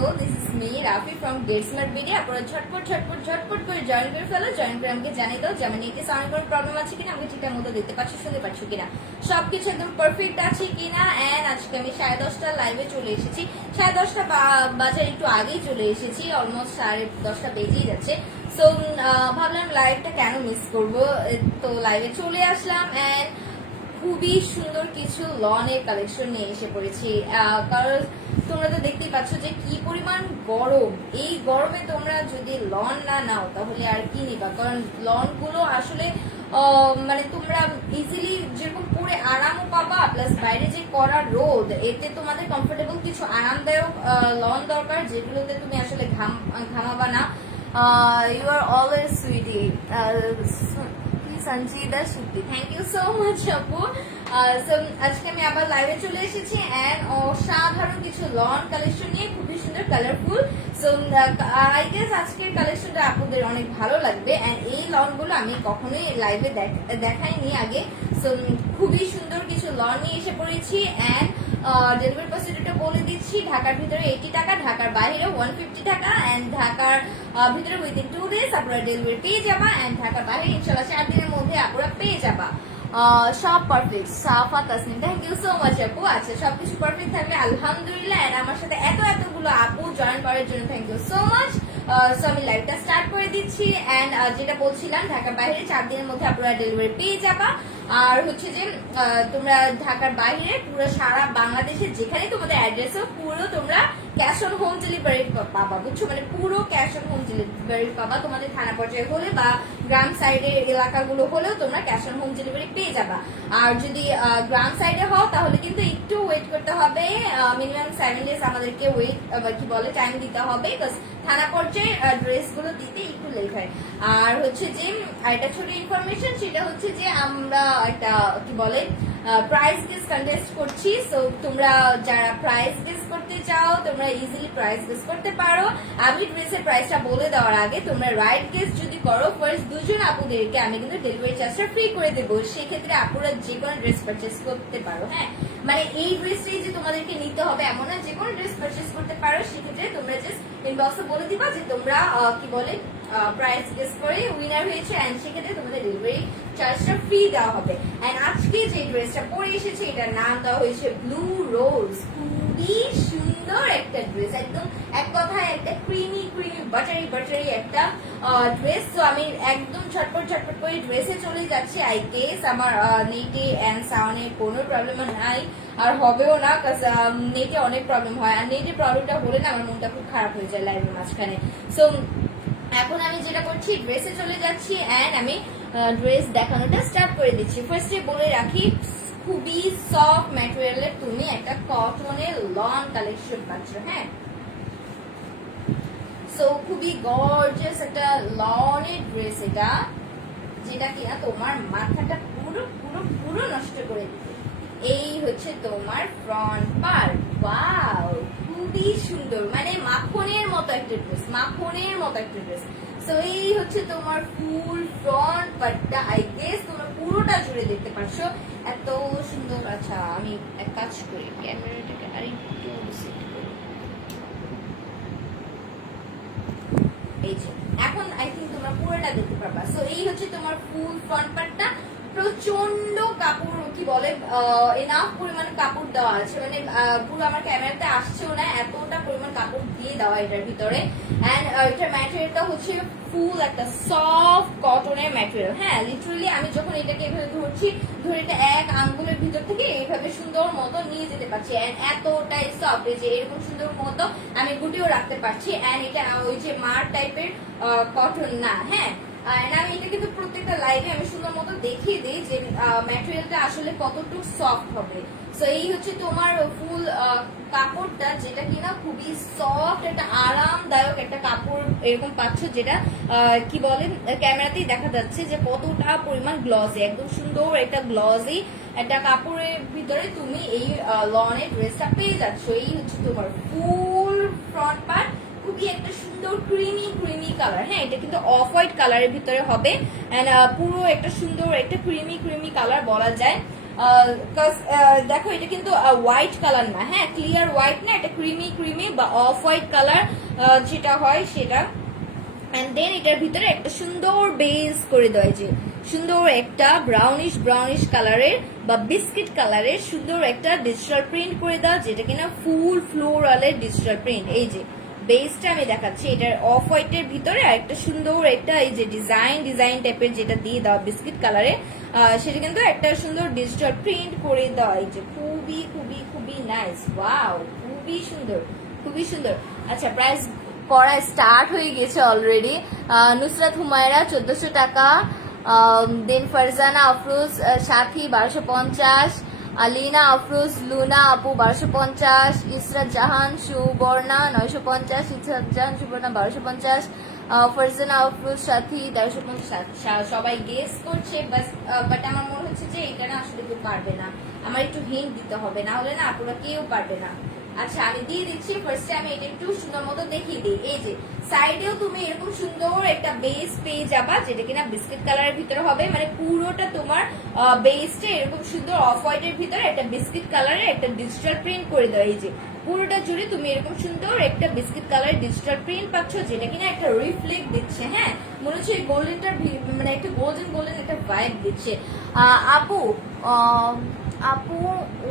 Hello, this is me Rafi from get smart media. আপনারা ঝটপট করে জয়েন করে ফেলো। জয়েন করে আমাকে জানিয়ে দাও যে আমার নেটে সাউন্ড কোনো প্রবলেম আছে কিনা, আমাকে ঠিকঠাক মতো দেখতে পাচ্ছ, শুনতে পাচ্ছ কিনা, সবকিছু একদম পারফেক্ট আছে কিনা। এন্ড আজকে আমি 10:30 লাইভে চলে এসেছি। 10:30 বাজার একটু আগেই চলে এসেছি, অলমোস্ট 10:30 বেজেই যাচ্ছে। সো ভাবলাম লাইভটা কেন মিস করবো, তো লাইভে চলে আসলাম। এন্ড খুবই সুন্দর কিছু লনের কালেকশন নিয়ে এসে পড়েছি, কারণ তোমরা তো দেখতেই পাচ্ছ যে কি পরিমাণ গরম। এই গরমে তোমরা যদি লন না নাও তাহলে আর কি নিবা, কারণ লন গুলো আসলে মানে তোমরা ইজিলি যেরকম পরে আরামও পাবা, প্লাস বাইরে যে কড়া রোদ, এতে তোমাদের কমফোর্টেবল কিছু আরামদায়ক লন দরকার, যেগুলোতে তুমি আসলে ঘামাবা না। You are always sweetie Sanjida Shilpi, thank you so much আপু। আজকে আমি আবার লাইভে চলে এসেছি এন্ড অসাধারণ কিছু লন কালেকশন নিয়ে, খুবই সুন্দর কালারফুল। সো আই গেস আজকের কালেকশনটা আপনাদের অনেক ভালো লাগবে। এন্ড এই লন গুলো আমি কখনোই লাইভে দেখাইনি আগে। সো খুবই সুন্দর কিছু লন নিয়ে এসে পড়েছি। এন্ড ডেলিভারি পার্সেন্টটা বলে দিচ্ছি, ঢাকার ভিতরে 80 টাকা, ঢাকার বাইরে 150 টাকা। এন্ড ঢাকার ভিতরে উইদিন 2 ডেজ আপনারা ডেলিভারি পেয়ে যাবা। এন্ড ঢাকার বাইরে ইনশাল্লাহ 4 দিনের মধ্যে আপনারা পেয়ে যাবা। সব perfect. Safa Tasnim, thank you so much আপু। আচ্ছা, সবকিছু পারফেক্ট থাকলে আলহামদুলিল্লাহ। এন্ড আমার সাথে এতগুলো আপু জয়েন করার জন্য thank you so much. So আমি লাইভটা স্টার্ট করে দিচ্ছি। এন্ড যেটা বলছিলাম, ঢাকার বাইরে 4 দিনের মধ্যে আপনারা ডেলিভারি পেয়ে যাবা। আর হচ্ছে যে তোমরা ঢাকার বাইরে পুরো সারা বাংলাদেশে যেখানে তোমাদের অ্যাড্রেস হোক, পুরো তোমরা ক্যাশ অন হোম ডেলিভারি পাবা, বুঝছো? মানে পুরো ক্যাশ অন হোম ডেলিভারি পাবা। তোমাদের থানা পর্যায়ে হলে বা গ্রাম সাইডের এলাকাগুলো হলেও তোমরা ক্যাশ অন হোম ডেলিভারি পেয়ে যাবা। আর যদি গ্রাম সাইডে হও তাহলে কিন্তু একটু ওয়েট করতে হবে, মিনিমাম 7 ডেজ আমাদেরকে কি বলে টাইম দিতে হবে, বিকজ থানা পর্যায়ে ড্রেসগুলো দিতে একটু লেট হয়। আর হচ্ছে যে একটা ছোট ইনফরমেশন, সেটা হচ্ছে যে আমরা একটা কি বলে প্রাইস গেস কন্টেস্ট করছি। সো তোমরা যারা প্রাইস গেস করতে চাও তোমরা ইজিলি প্রাইস গেস করতে পারো। আমি ড্রেসের প্রাইসটা বলে দেওয়ার আগে তোমরা রাইট গেস যদি করো, ফার্স্ট 2 জন আপুদেরকে আমি কিন্তু ডেলিভারি চার্জটা ফ্রি করে দেবো। সেক্ষেত্রে আপুরা যে কোনো ড্রেস পারচেস করতে পারো। হ্যাঁ, মানে এই ড্রেসটাই যে তোমাদেরকে নিতে হবে এমন না, যে কোনো ড্রেস পারচেস করতে পারো। সেক্ষেত্রে তোমরা জাস্ট ইনবক্সে বলে দিবা যে তোমরা কি বলে প্রাইস গেস করে উইনার হয়েছে, এন্ড সেক্ষেত্রে তোমাদের ডেলিভারি চার্জটা ফ্রি দেওয়া হবে। এন্ড আজকে যে ড্রেসটা পরে এসেছে এটার নাম দেওয়া হয়েছে ব্লু রোজ। খুবই সুন্দর একটা ড্রেস, একদম এক কথায় একটা ক্রিমি বাটারি একটা ড্রেস। তো আমি একদম ঝটপট করে ড্রেসে চলে যাচ্ছি। আই গেস আমার নেটে এন্ড সাউন্ডে কোনো প্রবলেম নাই, আর হবেও না, কারণ নেটে অনেক প্রবলেম হয়। আর নেটে প্রবলেমটা হলে না আমার মনটা খুব খারাপ হয়ে যায় লাইভের মাঝখানে। সো এখন আমি যেটা করছি, ড্রেসে চলে যাচ্ছি এন্ড আমি ড্রেস দেখানোটা স্টার্ট করে দিচ্ছি। ফার্স্টে বলে রাখি, খুবই সফট ম্যাটেরিয়ালের তুমি একটা কটনের লন কালেকশন পাচ্ছ। হ্যাঁ, সো খুবই গর্জিয়াস একটা লনের ড্রেস এটা, যেটা কিনা তোমার মাথাটা পুরো নষ্ট করে দিবে। এই হচ্ছে তোমার ফ্রন্ট পার্ট। ওয়াও, খুবই সুন্দর, মানে মাখনের মতো একটা ড্রেস, সো এই হচ্ছে তোমার ফুল ফ্রন্ট পার্টটা। আই গেস তোমরা পুরোটা জুড়ে দেখতে পাচ্ছ, এত সুন্দর। আচ্ছা, আমি এক কাজ করি, ক্যামেরাটাকে আরেকটু সেট করি। এই যে এখন আই থিঙ্ক তোমরা পুরোটা দেখতে পারবা। সো এই হচ্ছে তোমার ফুল ফ্রন্ট পার্টটা। প্রচন্ড কাপড়, কি বলে এনাফ পরিমাণ কাপড় দেওয়া আছে, মানে পুরো আমার ক্যামেরাতে আসছেও না, এতটা পরিমাণ কাপড় দিয়ে দেওয়া এটার ভিতরে। এন্ড এটার ম্যাটেরিয়ালটা হচ্ছে ফুল একটা সফট কটনের ম্যাটেরিয়াল। হ্যাঁ, লিটারালি আমি যখন এটাকে এভাবে ধরছি, ধরে এটা এক আঙ্গুলের ভিতর থেকে এইভাবে সুন্দর মতো নিয়ে যেতে পারছি। এন্ড এতটাই সফট, যে এরকম সুন্দর মতো আমি গুটিও রাখতে পারছি। এন্ড এটা ওই যে মার টাইপের কটন না। হ্যাঁ, আমি এটা কিন্তু প্রত্যেকটা লাইভে আমি সুন্দর মতো দেখিয়ে দিই যে ম্যাটেরিয়ালটা আসলে কতটুকু সফট হবে। সো এই হচ্ছে তোমার ফুল কাপড়টা, যেটা কিনা খুবই সফট, একটা আরামদায়ক একটা কাপড় এরকম পাচ্ছ, যেটা কি বলে ক্যামেরাতেই দেখা যাচ্ছে যে কতটা পরিমাণ গ্লসি, একদম সুন্দর একটা গ্লসি একটা কাপড়ের ভিতরে তুমি এই লনের ড্রেসটা পেয়ে যাচ্ছ। এই হচ্ছে তোমার ফুল ফ্রন্ট পার্ট, খুবই একটা সুন্দর ক্রিমি কালার। হ্যাঁ, এটা কিন্তু অফ হোয়াইট কালারের ভিতরে হবে, এন্ড পুরো একটা সুন্দর একটা ক্রিমি কালার বলা যায়। দেখো এটা কিন্তু হোয়াইট কালার না, হ্যাঁ ক্লিয়ার হোয়াইট না, এটা ক্রিমি ক্রিমি বা অফ হোয়াইট কালার যেটা হয় সেটা। এন্ড দেন এটার ভিতরে একটা সুন্দর বেস করে দেয়, যে সুন্দর একটা ব্রাউনিশ কালারের বা বিস্কিট কালারের সুন্দর একটা ডিজিটাল প্রিন্ট করে দাও, যেটা কিনা ফুল ফ্লোরালের ডিজিটাল প্রিন্ট। এই যে বেসটা আমি দেখাচ্ছি, এটার অফ হোয়াইটের ভিতরে একটা সুন্দর একটা এই যে ডিজাইন টাইপের যেটা দিয়ে দাও বিস্কিট কালারে, সেটা কিন্তু একটা সুন্দর ডিজিটাল প্রিন্ট করে দাও। এই যে খুবই খুবই খুবই নাইস, ওয়াও খুবই সুন্দর। আচ্ছা প্রাইস করা স্টার্ট হয়ে গেছে অলরেডি। নুসরাত হুমায়রা 1400 টাকা, দেন ফারজানা আফরোজ সাথী 1250, আলিনা আফরোজ লুনা আপু 1250, ইসরাত জাহান সুবর্ণা 950, ইসরাত জাহান সুবর্ণা 1250, ফারজানা আফরোজ সাথী 1350। সবাই গেস করছে, বাট আমার মনে হচ্ছে যে এটা না আসলে কেউ পারবে না, আমার একটু হিন্ট দিতে হবে, না হলে না আপুরা কেউ পারবে না। আচ্ছা আমি দিয়ে দিচ্ছি, ফার্স্টে আমি এটা একটু সুন্দর মতো দেখিয়ে দিই। এই যে সাইডেও তুমি এরকম সুন্দর একটা বেস পেয়ে যাবা, যেটা কিনা বিস্কিট কালারের ভিতরে হবে, মানে পুরোটা তোমার বেসটা এরকম সুন্দর অফ হোয়াইটের ভিতরে একটা বিস্কিট কালারের একটা ডিজিটাল প্রিন্ট করে দাও। এই যে পুরোটা জুড়ে তুমি এরকম সুন্দর একটা বিস্কিট কালারের ডিজিটাল প্রিন্ট পাচ্ছ, যেটা কিনা একটা রিফ্লেক্ট দিচ্ছে, হ্যাঁ মনে হচ্ছে গোল্ডেনটার মানে একটা গোল্ডেন একটা ভাইব দিচ্ছে। আপু আপু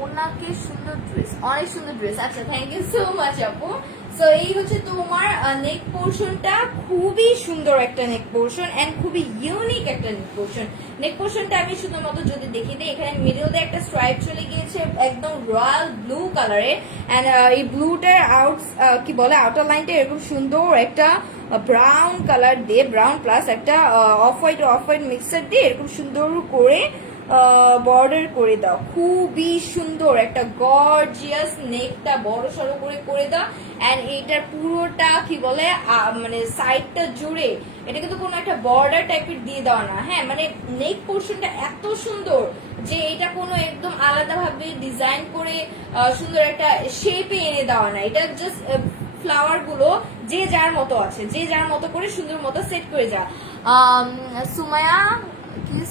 ওনাকে সুন্দর ড্রেস, অনেক সুন্দর ড্রেস। আচ্ছা থ্যাংক ইউ সো মাচ আপু। সো এই হচ্ছে তোমার নেক পোর্শনটা, খুবই সুন্দর একটা নেক পোর্শন এন্ড খুবই ইউনিক একটা নেক পোর্শন। নেক পোর্শনটা আমি শুধুমাত্র যদি দেখি দিই, এখানে মিডল দিয়ে একটা স্ট্রাইপ চলে গিয়েছে একদম রয়্যাল ব্লু কালারের, এন্ড এই ব্লুটার কি বলে আউটার লাইনটা এরকম সুন্দর একটা ব্রাউন কালার দিয়ে, ব্রাউন প্লাস একটা অফ হোয়াইট মিক্সার দিয়ে এরকম সুন্দর করে বর্ডার করে দাও। খুবই সুন্দর একটা গর্জিয়াস নেকটা বড় সড়ো করে দাও। এন্ড এটার পুরোটা কি বলে মানে সাইডটা জুড়ে এটা কিন্তু কোনো একটা বর্ডার টাইপের দিয়ে দেওয়া না, হ্যাঁ মানে নেক পোর্শনটা এত সুন্দর যে এটা কোনো একদম আলাদা ভাবে ডিজাইন করে সুন্দর একটা শেপে এনে দেওয়া না, এটা জাস্ট ফ্লাওয়ার গুলো যে যার মতো আছে, যে যার মতো করে সুন্দর মতো সেট করে যা।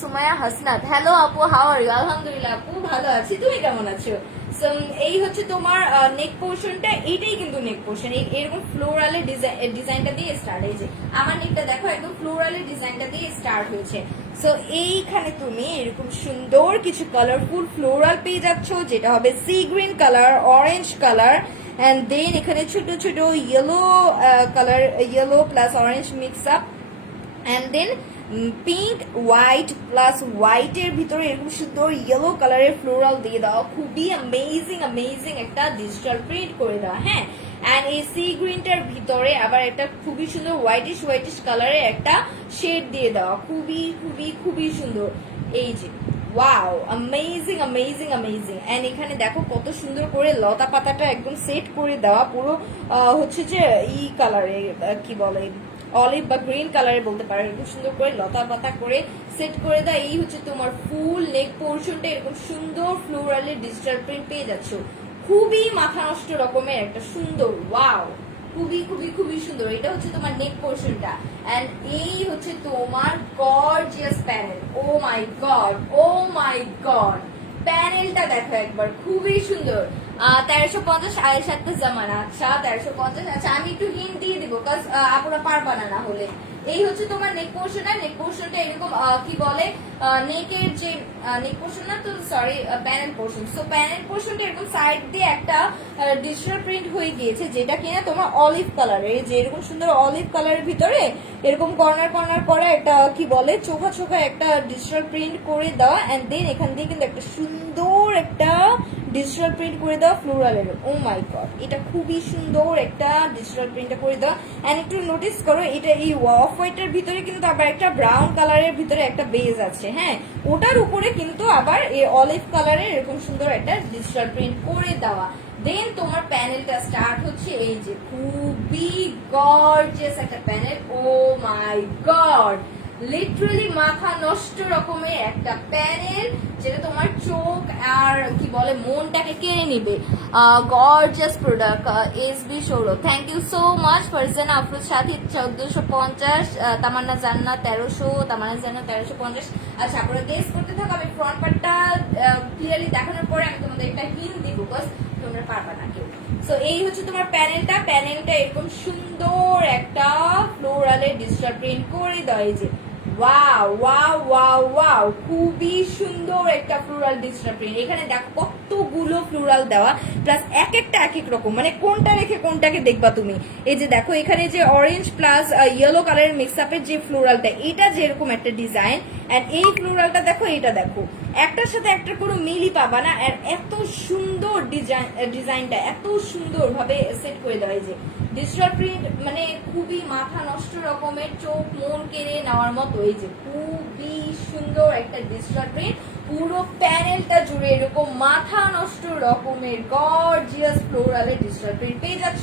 সুমায়া হাসনাত, হ্যালো আপু, হাউ আর ইউ? আলহামদুলিল্লাহ আপু ভালো আছি, তুমি কেমন আছো? এই হচ্ছে তোমার নেক পোর্শনটা, এইটাই কিন্তু নেক পোর্শন এরকম ফ্লোরালের ডিজাইনটা দিয়ে স্টার্ট হয়েছে। আমার নেকটা দেখো একদম ফ্লোরালের ডিজাইনটা দিয়ে স্টার্ট হয়েছে। সো এইখানে তুমি এরকম সুন্দর কিছু কালারফুল ফ্লোরাল পেয়ে যাচ্ছ, যেটা হবে sea green colour, orange colour, and then এখানে ছোট ছোট yellow colour, yellow plus orange mix up, and then pink white plus হোয়াইটের ভিতরে এরকম সুন্দর ইয়েলো কালারের ফ্লোরাল দিয়ে দাও, খুবই অ্যামেজিং একটা ডিজিটাল প্রিন্ট করে দাও, হ্যাঁ। এন্ড এই সি গ্রিনটার ভিতরে আবার একটা খুবই সুন্দর হোয়াইটিশ কালারের একটা শেড দিয়ে দাও, খুবই সুন্দর। এই যে ওয়াও, অ্যামেজিং এন্ড এখানে দেখো কত সুন্দর করে লতা পাতাটা একদম সেট করে দেওয়া, পুরো হচ্ছে যে ই কালারে কি বলে অলিভ বা গ্রিন কালারে বলতে পারো, এরকম সুন্দর করে লতা পাতা করে সেট করে দেয়। এই হচ্ছে তোমার ফুল নেক পোর্শনটা, এরকম সুন্দর ফ্লোরালের ডিজিটাল প্রিন্ট পেয়ে যাচ্ছ, খুবই মাথা নষ্ট রকমের একটা সুন্দর, ওয়াও খুবই সুন্দর। এটা হচ্ছে তোমার নেক পোর্শনটা, এন্ড এই হচ্ছে তোমার গর্জিয়াস প্যানেল। ও মাই গড প্যানেলটা দেখো একবার, খুবই সুন্দর। 1350 আয়েশাতে জামানা। আচ্ছা 1350। আচ্ছা আমি একটু হিন্ট দিয়ে দিব, কাজ আপনারা পারবা না হলে। এই হচ্ছে তোমার নেক পোর্শনটা এরকম কি বলে নেকের যে নেক পোর্শন না তো sorry panel portion. So panel পোর্শনটা এরকম সাইড দিয়ে একটা ডিজিটাল প্রিন্ট হয়ে গিয়েছে, যেটা কিনা তোমার অলিভ কালারের, যে এরকম সুন্দর অলিভ কালারের ভিতরে এরকম কর্নার করে একটা কি বলে চোখা একটা ডিজিটাল প্রিন্ট করে দেওয়া, এন্ড দেন এখান দিয়ে কিন্তু একটা সুন্দর একটা ডিজিটাল প্রিন্ট করে দেওয়া ফ্লোরালের। ও মাই গড, এটা খুবই সুন্দর একটা ডিজিটাল প্রিন্টটা করে দেওয়া। এন্ড একটু নোটিস করো, এটা এই অফ হোয়াইটের ভিতরে কিন্তু আবার একটা ব্রাউন কালারের ভিতরে একটা বেজ আছে, হ্যাঁ ওটার উপরে কিন্তু আবার এই অলিভ কালারের এরকম সুন্দর একটা ডিজিটাল প্রিন্ট করে দেওয়া। দেন তোমার প্যানেলটা স্টার্ট হচ্ছে, এই যে খুবই গর্জিয়াস একটা প্যানেল। ও মাই গড, লিটারালি মাথা নষ্ট রকমের একটা প্যানেল, যেটা তোমার চোখ আর কি বলে মনটাকে কেড়ে নিবে। Gorgeous product, SB Sourav, thank you so much. Farzana Afroz Sathi 1450, তামান্না জান্নাত 1300, তামান্না জান্নাত 1350। আচ্ছা, আপনারা গেস করতে থাকো, আমি ফ্রন্ট পার্টটা ক্লিয়ারলি দেখানোর পরে আমি তোমাদের একটা হিন্ট দিব, বিকজ তোমরা পারবা না কেউ। সো এই হচ্ছে তোমার প্যানেলটা এরকম সুন্দর একটা ফ্লোরালে ডিজিটাল প্রিন্ট করে দেওয়া। এই যে ওয়াও ওয়াও ওয়াও ওয়াও, খুবই সুন্দর একটা ফ্লোরাল ডিজিটাল প্রিন্ট। এখানে দেখো কতগুলো ফ্লোরাল দেওয়া, প্লাস এক একটা এক এক রকম, মানে কোনটা রেখে কোনটাকে দেখবা তুমি। এই যে দেখো এখানে যে অরেঞ্জ প্লাস ইয়েলো কালারের মিক্স আপের যে ফ্লোরালটা, এটা যেরকম একটা ডিজাইন, এন্ড এই ফ্লোরালটা দেখো, এটা দেখো, একটার সাথে একটা কোনো মিলই পাবা না। আর এত সুন্দর ডিজাইনটা এত সুন্দর ভাবে সেট করে দেওয়া। এই যে ডিজিটাল প্রিন্ট মানে খুবই মাথা নষ্ট রকমের, চোখ মন কেড়ে নেওয়ার মতো। এই যে খুবই সুন্দর একটা ডিজিটাল প্রিন্ট, পুরো প্যানেলটা জুড়ে এরকম মাথা নষ্ট রকমের গর্জিয়াস ফ্লোরালের ডিজিটাল প্রিন্ট পেয়ে যাচ্ছ।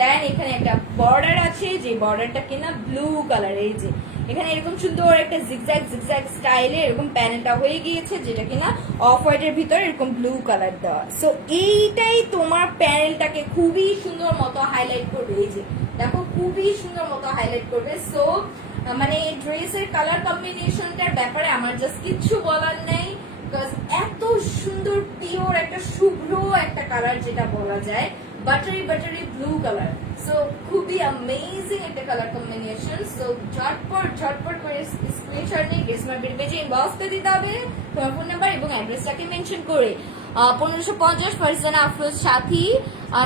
দেন এখানে একটা বর্ডার আছে, যে বর্ডারটা কিনা ব্লু কালার। এই যে এখানে এরকম সুন্দর একটা জিগজ্যাগ স্টাইলে এরকম প্যানেলটা হয়ে গিয়েছে, যেটা কিনা অফ হোয়াইটের ভিতরে এরকম ব্লু কালার দেওয়া। সো এইটাই তোমার প্যানেলটাকে খুবই সুন্দর মতো হাইলাইট করবে। এই যে দেখো খুবই সুন্দর মতো হাইলাইট করবে। সো মানে ড্রেসের কালার কম্বিনেশনটার ব্যাপারে আমার জাস্ট কিচ্ছু বলার নেই, বিকজ এত সুন্দর পিওর একটা শুভ্র একটা কালার, যেটা বলা যায় বাটারি ব্লু কালার। সো খুবই অ্যামেজিং একটা কালার কম্বিনেশন। সো ঝটপট করে স্ক্রিনশট নিয়ে গেস মার্কেট পেজে ইনবক্সে দিতে হবে তোমার ফোন নাম্বার এবং অ্যাড্রেসটাকে মেনশন করে। 1550 ফারজানা আফরোজ সাথী,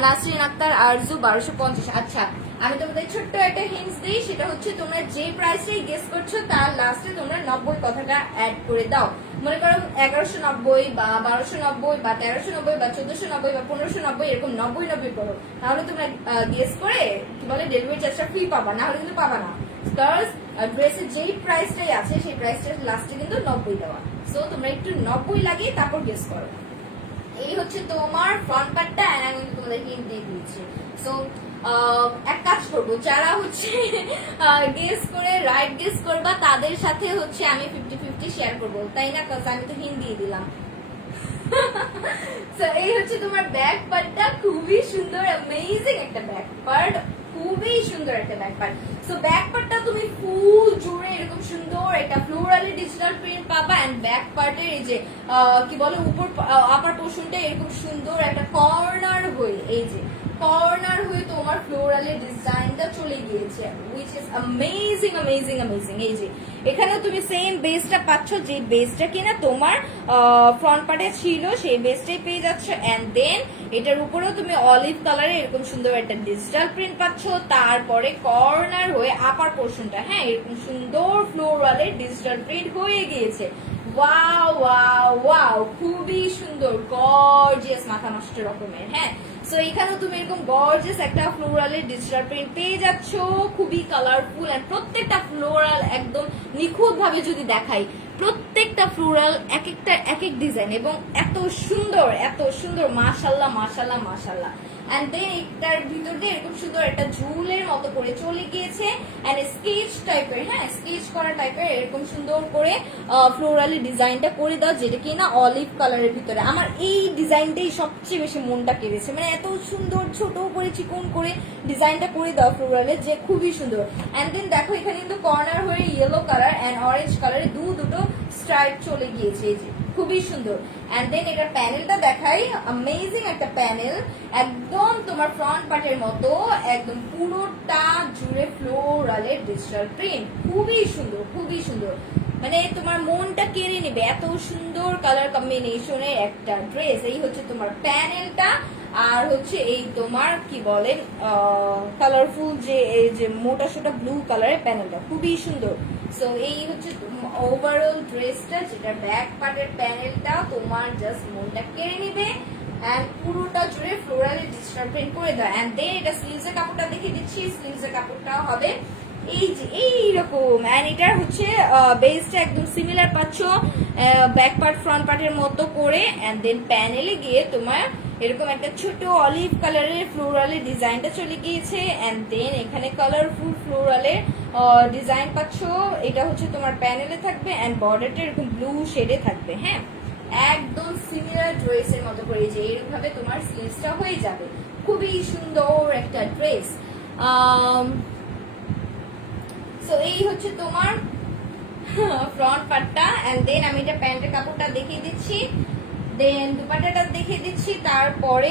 নাসরিন আক্তার আরজু 1250। আচ্ছা, আমি তোমাদের ছোট্ট একটা হিন্টস দিই, সেটা হচ্ছে তোমরা যে প্রাইসটাই গেস করছো তার লাস্টে তোমরা 90 কথাটা অ্যাড করে দাও। মনে করো 1190 বা 1290 বা 1390 বা 1490 বা 1590, এরকম 90 করো, তাহলে তোমরা গেস করে কি বলে ডেলিভারি চার্জটা ফ্রি পাবা, না হলে কিন্তু পাবা না। বিকজ ড্রেসের যেই প্রাইসটাই আছে সেই প্রাইসটার লাস্টে কিন্তু 90 দেওয়া। সো তোমরা একটু 90 লাগিয়ে তারপর গেস করো। এই হচ্ছে তোমার ফ্রন্ট পার্টটা, এন্ড আমি তোমাদের হিন্ট দিয়ে দিয়েছি। সো এক কাজ করবো, যারা হচ্ছে গেস করে রাইট গেস করবা তাদের সাথে হচ্ছে আমি 50-50 শেয়ার করবো, তাই না? কারণ আমি তো হিন্ট দিয়ে দিলাম। এই হচ্ছে তোমার ব্যাক পার্টটা, খুবই সুন্দর অ্যামেজিং একটা ব্যাক পার্ট, খুবই সুন্দর একটা ব্যাক পার্ট। সো ব্যাক পার্টটা তুমি ফুল জুড়ে এরকম সুন্দর একটা ফ্লোরালি ডিজিটাল প্রিন্ট পাবা, এন্ড ব্যাক পার্টের এই যে কি বলে উপর আপার পোর্শনটা এরকম সুন্দর একটা কর্নার হয়ে, এই যে কর্নার হয়ে তোমার ফ্লোরালের ডিজাইনটা চলে গিয়েছে, which is amazing amazing amazing। এই যে এখানে তুমি সেম বেসটা পাচ্ছ, যে বেসটা কিনা তোমার ফ্রন্ট পার্টে ছিল সেই বেসটাই পেয়ে যাচ্ছ, এন্ড দেন এটার উপরেও তুমি অলিভ কালারে এরকম সুন্দর একটা ডিজিটাল প্রিন্ট পাচ্ছ। তারপরে কর্নার হয়ে আপার পোর্শনটা, হ্যাঁ, এরকম সুন্দর ফ্লোরালের ডিজিটাল প্রিন্ট হয়ে গিয়েছে। ওয়াও ওয়াও ওয়াও, খুবই সুন্দর গর্জিয়াস মাথা নষ্ট রকমের। হ্যাঁ, সো এখানেও তুমি এরকম গর্জিয়াস একটা ফ্লোরালের ডিজিটাল প্রিন্ট পেয়ে যাচ্ছ, খুবই কালারফুল, এন্ড প্রত্যেকটা ফ্লোরাল একদম নিখুঁত ভাবে যদি দেখাই, প্রত্যেকটা ফ্লোরাল এক একটা এক এক ডিজাইন এবং এত সুন্দর মাশাল্লাহ মাশাল্লাহ মাশাল্লাহ। এন্ড দেন এটার ভিতর দিয়ে এরকম সুন্দর একটা ঝুলের মতো করে চলে গিয়েছে, এন্ড স্কেচ টাইপের, হ্যাঁ স্কেচ করা টাইপের এরকম সুন্দর করে ফ্লোরালি ডিজাইনটা করে দাও, যেটা কি না অলিভ কালারের ভিতরে। আমার এই ডিজাইনটাই সবচেয়ে বেশি মনটা কেড়েছে, মানে এত সুন্দর ছোট করে চিকন করে ডিজাইনটা করে দাও ফ্লোরালের, যে খুবই সুন্দর। এন্ড দেন দেখো এখানে কিন্তু কর্নার হয়ে ইয়েলো কালার এন্ড অরেঞ্জ কালারের দুটো স্ট্রাইপ চলে গিয়েছে, এই যে খুবই সুন্দর। এন্ড দেন এটার প্যানেলটা দেখাই, অ্যামেজিং একটা প্যানেল, একদম তোমার ফ্রন্ট পার্টের মতো একদম পুরোটা জুড়ে ফ্লোরালের ডিজিটাল প্রিন্ট, খুবই সুন্দর, মানে তোমার মনটা কেড়ে নেবে, এত সুন্দর কালার কম্বিনেশনের একটা ড্রেস। এই হচ্ছে তোমার প্যানেলটা, আর হচ্ছে এই তোমার কি বলেন কালারফুল যে এই যে মোটা সোটা ব্লু কালারের প্যানেলটা, খুবই সুন্দর। সো এই হচ্ছে ওভারঅল ড্রেসটা, যেটা ব্যাক পার্টের প্যানেলটা তোমার জাস্ট মনটা কেড়ে নিবে, এন্ড পুরোটা জুড়ে ফ্লোরালের ডিজিটাল প্রিন্ট করে দাও। এন্ড দেন এটা স্লিভসের কাপড়টা দেখিয়ে দিচ্ছি, স্লিভসের কাপড়টা হবে এই যে এইরকম, এন্ড এটার হচ্ছে বেসটা একদম সিমিলার পাচ্ছ ব্যাক পার্ট ফ্রন্ট পার্টের মতো করে, এন্ড দেন প্যানেলে গিয়ে তোমার এরকম একটা ছোট অলিভ কালারের ফ্লোরালের ডিজাইনটা চলে গিয়েছে, এন্ড দেন এখানে কালারফুল ফ্লোরালের ডিজাইন পাচ্ছ। এটা হচ্ছে তোমার প্যানেলে থাকবে এন্ড বর্ডারটা এরকম ব্লু শেডে থাকবে। হ্যাঁ, একদম সিমিলার ড্রেসের মতো করে, যে এরকম ভাবে তোমার স্লিভসটা হয়ে যাবে। খুবই সুন্দর একটা ড্রেস। সো এই হচ্ছে তোমার ফ্রন্ট পার্টটা, এন্ড দেন আমি এটা প্যান্টের কাপড়টা দেখিয়ে দিচ্ছি, দেন দুপাট্টাটা দেখিয়ে দিচ্ছি, তারপরে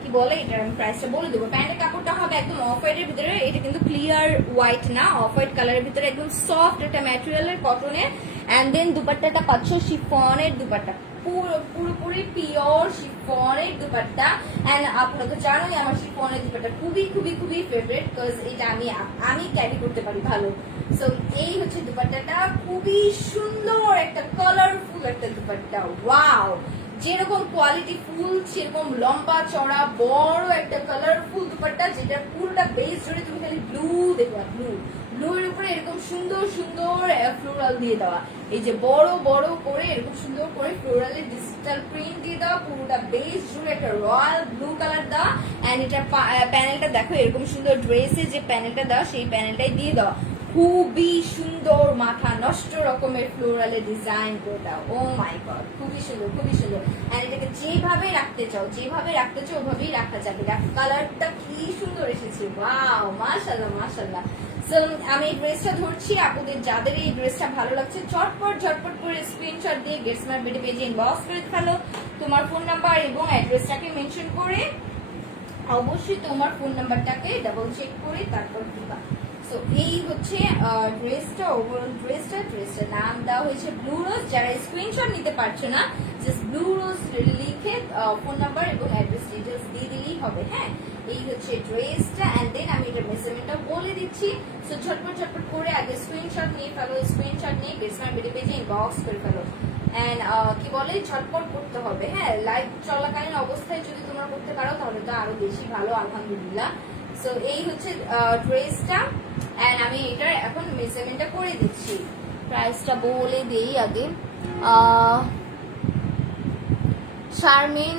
কি বলে এটার আমি প্রাইসটা বলে দেবো। প্যান্টের কাপড়টা হবে একদম অফ হোয়াইটের ভিতরে, এটা কিন্তু ক্লিয়ার হোয়াইট না, অফ হোয়াইট কালারের ভিতরে একদম সফট একটা ম্যাটেরিয়ালের কটনের। এন্ড দেন দুপাট্টাটা পাচ্ছ শিফনের দুপাট্টা, পুরোপুরি পিওর শিফনের দুপাট্টা। এন্ড আপনারা তো জানোই আমার শিফনের দুপাট্টা খুবই খুবই খুবই ফেভারিট, বিকজ এটা আমি ক্যারি করতে পারি ভালো। সো এই হচ্ছে দুপাট্টাটা, খুবই সুন্দর একটা কালারফুল একটা দুপাট্টা। ওয়াও, যেরকম কোয়ালিটি ফুল সেরকম লম্বা চড়া বড় একটা কালারফুল দুপাট্টা, যেটা পুরোটা বেস জুড়ে তুমি খালি ব্লু দেখবা, ব্লু এর উপরে এরকম সুন্দর সুন্দর ফ্লোরাল দিয়ে দেওয়া, এই যে বড় বড় করে এরকম সুন্দর করে ফ্লোরালের ডিজিটাল প্রিন্ট দিয়ে দেওয়া, পুরোটা বেস জুড়ে একটা রয়্যাল ব্লু কালার দেওয়া। এন্ড এটা প্যানেলটা দেখো এরকম সুন্দর ড্রেসে যে প্যানেলটা দেওয়া সেই প্যানেলটাই দিয়ে দেওয়া, খুবই সুন্দর মাথা নষ্ট রকমের ফ্লোরালের ডিজাইন করে দাও। ও মাই গড, খুবই সুন্দর খুবই সুন্দর। এন্ড এটাকে যেভাবে রাখতে চাও ওভাবেই রাখা যাবে। কালারটা কি সুন্দর এসেছে, ওয়াও, মাশাআল্লাহ মাশাআল্লাহ। সো আমি এই ড্রেসটা ধরছি, আপনাদের যাদের এই ড্রেসটা ভালো লাগছে ঝটপট করে স্ক্রিনশট দিয়ে গেট স্মার্ট বিডি পেজে ইনবক্স করে ফেলো তোমার ফোন নাম্বার এবং অ্যাড্রেসটাকে মেনশন করে, অবশ্যই তোমার ফোন নাম্বারটাকে ডাবল চেক করে তারপর দিবা। তো এই হচ্ছে ড্রেসটা, ওভারঅল ড্রেসটার নাম দেওয়া হয়েছে ব্লু রোজ। যারা স্ক্রিনশট নিতে পারছো না, জাস্ট ব্লু রোজ লিখে ফোন নাম্বার এবং অ্যাড্রেস ডিটেলস দিয়ে দিলেই হবে। হ্যাঁ, এই হচ্ছে ড্রেসটা। এন্ড দেন আমি এটা মেজারমেন্টটা বলে দিচ্ছি। সো ঝটপট করে আগে স্ক্রিনশট নিয়ে ফেলো, স্ক্রিনশট নিয়ে বেসমেন্ট ভিডিও পেজে ইনবক্স করে ফেলো। এন্ড কি বলে ঝটপট করতে হবে। হ্যাঁ, লাইভ চলাকালীন অবস্থায় যদি তোমরা করতে পারো তাহলে তো আরো বেশি ভালো, আলহামদুলিল্লাহ। সো এই হচ্ছে ড্রেসটা, এন্ড আমি এটার এখন মেজারমেন্টটা করে দিচ্ছি। প্রাইসটা বলে দেই আগে। শারমিন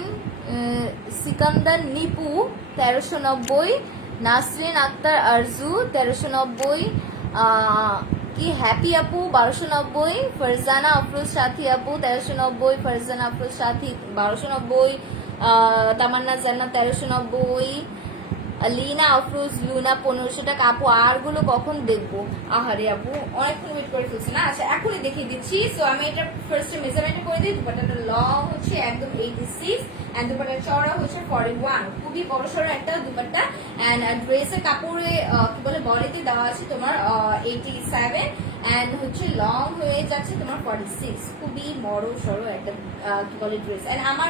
সিকান্দার নিপু 1390, নাসরিন আক্তার আরজু 1390, কি হ্যাপি আপু 1290, ফারজানা আফরোজ সাথী আপু 1390, ফারজানা আফরোজ সাথী 1290, তামান্না জান্নাত 1390, লীনা আফরোজ লুনা 1500 টাকা। আপু আরগুলো কখন দেখবো? আহারে আপু অনেকক্ষণ ওয়েট করে ফেলছি না। আচ্ছা এখনই দেখিয়ে দিচ্ছি। সো আমি এটা ফার্স্টে মেজারমেন্ট করে দিই। দুপাট্টাটা লং হচ্ছে একদম 86 এন্ড দুপাট্টা চওড়া হচ্ছে 41, খুবই বড় সড়ো একটা দুপাট্টা। এন্ড ড্রেসের কাপড়ে কি বলে বডিতে দেওয়া আছে তোমার 87 এন্ড হচ্ছে লং হয়ে যাচ্ছে তোমার 46, খুবই বড় সড়ো একটা কি বলে ড্রেস। এন্ড আমার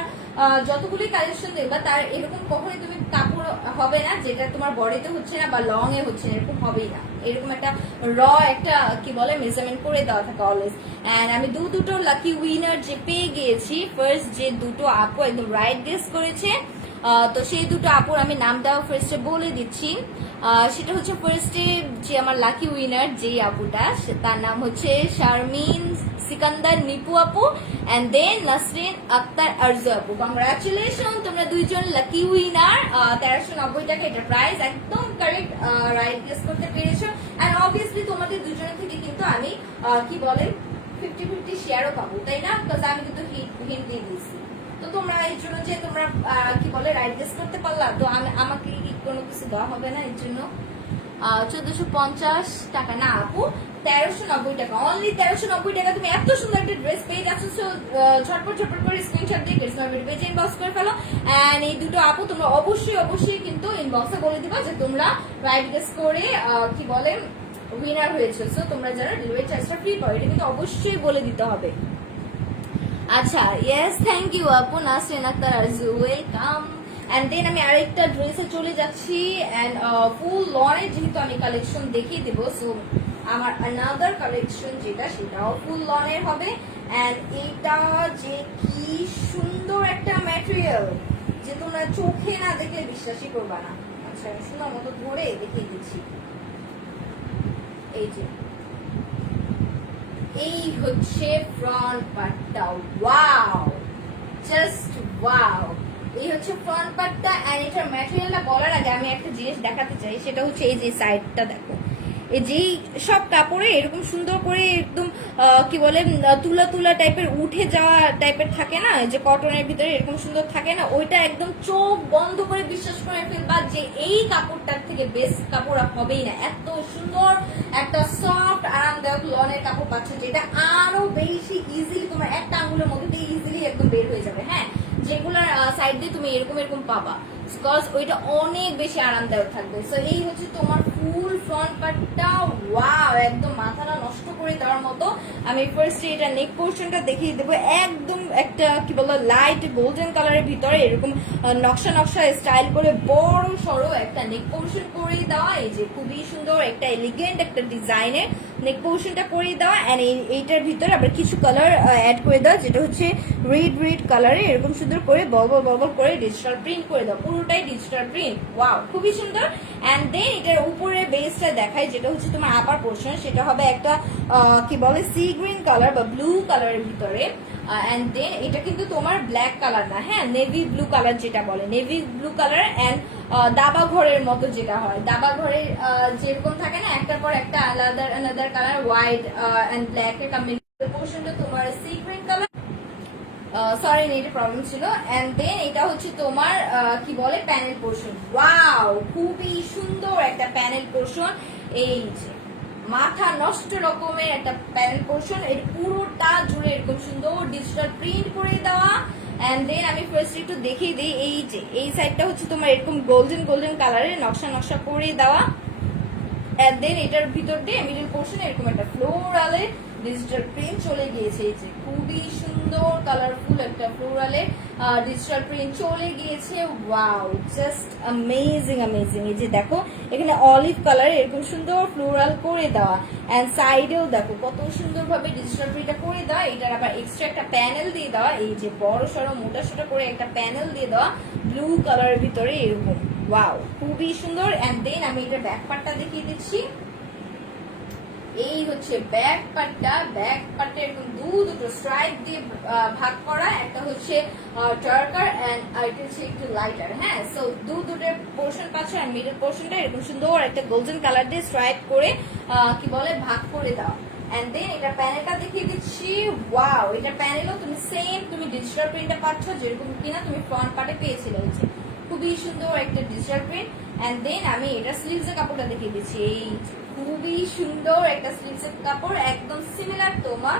যতগুলি কালেকশন দেখবা তার এরকম কখনোই তুমি কাপড় হবে না যেটা তোমার বডিতে হচ্ছে না বা লং এ হচ্ছে না, এরকম হবেই না। এরকম একটা একটা কি বলে মেজারমেন্ট করে দেওয়া থাকে অলওয়েজ। এন্ড আমি দুটো লাকি উইনার যে পেয়ে গিয়েছি। ফার্স্ট যে দুটো আপু একদম রাইট গেস করেছে, তো সেই দুটো আপুর আমি নামটা ফার্স্টে বলে দিচ্ছি। সেটা হচ্ছে ফার্স্টে যে আমার লাকি উইনার যেই আপুটা, তার নাম হচ্ছে শারমিন সিকান্দার নিপু আপু এন্ড দেন নাসরিন আক্তার আরজু আপু। কংগ্রাচুলেশন, তোমরা দুইজন লাকি উইনার। 1390 টাকা এটা প্রাইস, একদম কারেক্ট রাইট গেস করতে পেরেছো। এন্ড অবভিয়াসলি তোমাদের দুজনের থেকে কিন্তু আমি কি বলে 50-50 শেয়ারও পাবো, তাই না? বিকজ আমি কিন্তু হিন্ট দিয়ে দিয়েছি। তো তোমরা এর জন্য যে তোমরা কি বলে রাইট গেস করতে পারলা, তো আমাকে কোনো কিছু দেওয়া হবে না এর জন্য। 1450 টাকা না আপু, 1390 টাকা, অনলি 1390 টাকা তুমি এত সুন্দর একটা ড্রেস পেয়ে যাচ্ছ। সো ঝটপট করে স্ক্রিনশট দিয়ে পেজে ইনবক্স করে ফেলো। এন্ড এই দুটো আপু তোমরা অবশ্যই কিন্তু ইনবক্সে বলে দিবা যে তোমরা রাইট গেস করে কি বলে উইনার হয়েছে। সো তোমরা যারা ডেলিভারি চার্জটা ফ্রি পাও এটা কিন্তু অবশ্যই বলে দিতে হবে। আচ্ছা, ইয়েস, থ্যাংক ইউ আপু Nasrin Akter Arju, welcome. And then আমি আরেকটা ড্রেসে চলে যাচ্ছি। এন্ড ফুল লনের যেহেতু আমি কালেকশন দেখিয়ে দেবো, সো আমার আনাদার কালেকশন যেটা সেটাও ফুল লনের হবে। এন্ড এটা যে কি সুন্দর একটা ম্যাটেরিয়াল যে তোমরা চোখে না দেখলে বিশ্বাসই করবা না। আচ্ছা শোনার মতো ধরে দেখিয়ে দিচ্ছি। এই যে এই হচ্ছে ফ্রন্ট পার্টটা, ওয়াও, জাস্ট ওয়াও। এই হচ্ছে ফ্রন্ট পার্টটা। এন্ড এটার ম্যাটেরিয়ালটা বলার আগে আমি একটা জিনিস দেখাতে চাই, সেটা হচ্ছে এই যে সাইডটা দেখো, এই যেই সব কাপড়ে এরকম সুন্দর করে একদম কি বলে তুলা তুলা টাইপের উঠে যাওয়া টাইপের থাকে না, যে কটনের ভিতরে এরকম সুন্দর থাকে না, ওইটা একদম চোখ বন্ধ করে বিশ্বাস করে ফেলবা যে এই কাপড়টার থেকে বেস্ট কাপড় হবেই না। এত সুন্দর একটা সফট আরামদায়ক লনের কাপড় পাচ্ছ, যেটা আরো বেশি ইজিলি তোমার একটা আঙ্গুলের মধ্যে দিয়ে ইজিলি একদম বের হয়ে যাবে। হ্যাঁ, যেগুলোর সাইড দিয়ে তুমি এরকম এরকম পাবা, বিকজ ওইটা অনেক বেশি আরামদায়ক থাকবে। সো এই হচ্ছে তোমার ফুল ফ্রন্ট পার্টটা। ওয়াও, একদম মাথাটা নষ্ট করে দেওয়ার মতো। আমি ফার্স্টে এটা নেক পোর্শনটা দেখিয়ে দেবো, একদম একটা কি বলো লাইট গোল্ডেন কালারের ভিতরে এরকম নকশা নকশা স্টাইল করে বড় সড়ো একটা নেক পোর্শন করে দেওয়া। এই যে খুবই সুন্দর একটা এলিগেন্ট একটা ডিজাইনের নেক পোর্শনটা করে দেওয়া। এন্ড এইটার ভিতরে আবার কিছু কালার অ্যাড করে দেওয়া, যেটা হচ্ছে রেড কালারে এরকম সুন্দর করে ববল ববল করে ডিজিটাল প্রিন্ট করে দাও, পুরোটাই ডিজিটাল প্রিন্ট। ওয়াও, খুবই সুন্দর। এন্ড দেন এটার উপরের বেসটা দেখাই, যেটা হচ্ছে তোমার আপার পোর্শন, সেটা হবে একটা কি বলে সি গ্রিন কালার বা ব্লু কালারের ভিতরে। এন্ড দেন এটা কিন্তু তোমার ব্ল্যাক কালার না, হ্যাঁ, নেভি ব্লু কালার যেটা বলে, নেভি ব্লু কালার। এন্ড দাবা ঘরের মতো যেটা হয়, দাবা ঘরের যেরকম থাকে না একটার পর একটা আলাদা কালার, হোয়াইট এন্ড ব্ল্যাক এর কম্বিনেশন। পোর্শনটা তোমার সি গ্রিন কালার, সরি নেটের প্রবলেম ছিল। এন্ড দেন এটা হচ্ছে তোমার কি বলে প্যানেল পোর্শন। ওয়াও, খুবই সুন্দর একটা প্যানেল পোর্শন। এই যে মাথা নষ্ট রকমের একটা প্যানেল পোর্শন, এর পুরোটা জুড়ে এরকম সুন্দর ডিজিটাল প্রিন্ট করে দেওয়া। এন্ড দেন আমি ফার্স্ট একটু দেখিয়ে দিই, এই যে এই সাইডটা হচ্ছে তোমার এরকম গোল্ডেন কালারের নকশা নকশা করে দেওয়া। এন্ড দেন এটার ভিতর দিয়ে মিডল পোর্শনে এরকম একটা ফ্লোরালের ডিজিটাল প্রিন্ট চলে গিয়েছে। এই যে খুবই সুন্দর কালারফুল একটা ফ্লোরালের ডিজিটাল প্রিন্ট চলে গিয়েছে। Wow, just amazing. এই যে দেখো এখানে অলিভ কালার এরকম সুন্দর ফ্লোরাল করে দেওয়া। এন্ড সাইডেও দেখো কত সুন্দর ভাবে ডিজিটাল প্রিন্টটা করে দেওয়া। এটার আবার এক্সট্রা একটা প্যানেল দিয়ে দেওয়া, এই যে বড় সড়ো মোটা সোটা করে একটা প্যানেল দিয়ে দেওয়া ব্লু কালারের ভিতরে এরকম। ওয়াও, খুবই সুন্দর। এন্ড দেন আমি এটার ব্যাক পার্টটা দেখিয়ে দিচ্ছি। এই হচ্ছে ব্যাক পার্টটা এরকম দুটো স্ট্রাইপ দিয়ে ভাগ করা, একটা হচ্ছে ডার্কার এন্ড আরেকটা হচ্ছে একটু লাইটার। হ্যাঁ, সো দুটো পোর্শন পাচ্ছ। আর মিডল পোর্শনটা এরকম সুন্দর একটা গোল্ডেন কালার দিয়ে স্ট্রাইপ করে কি বলে ভাগ করে দাও। এন্ড দেন এটা প্যানেলটা দেখিয়ে দিচ্ছি। ওয়াও, এটা প্যানেলও তুমি সেম তুমি ডিজিটাল প্রিন্টটা পাচ্ছ, যেরকম কিনা তুমি ফ্রন্ট পার্টে পেয়েছিলে। হচ্ছে খুবই সুন্দর একটা ডিজিটাল প্রিন্ট। এন্ড দেন আমি এটা স্লিভস এর কাপড়টা দেখিয়ে দিচ্ছি। এই খুবই সুন্দর একটা স্লিভস এর কাপড়, একদম সিমিলার তোমার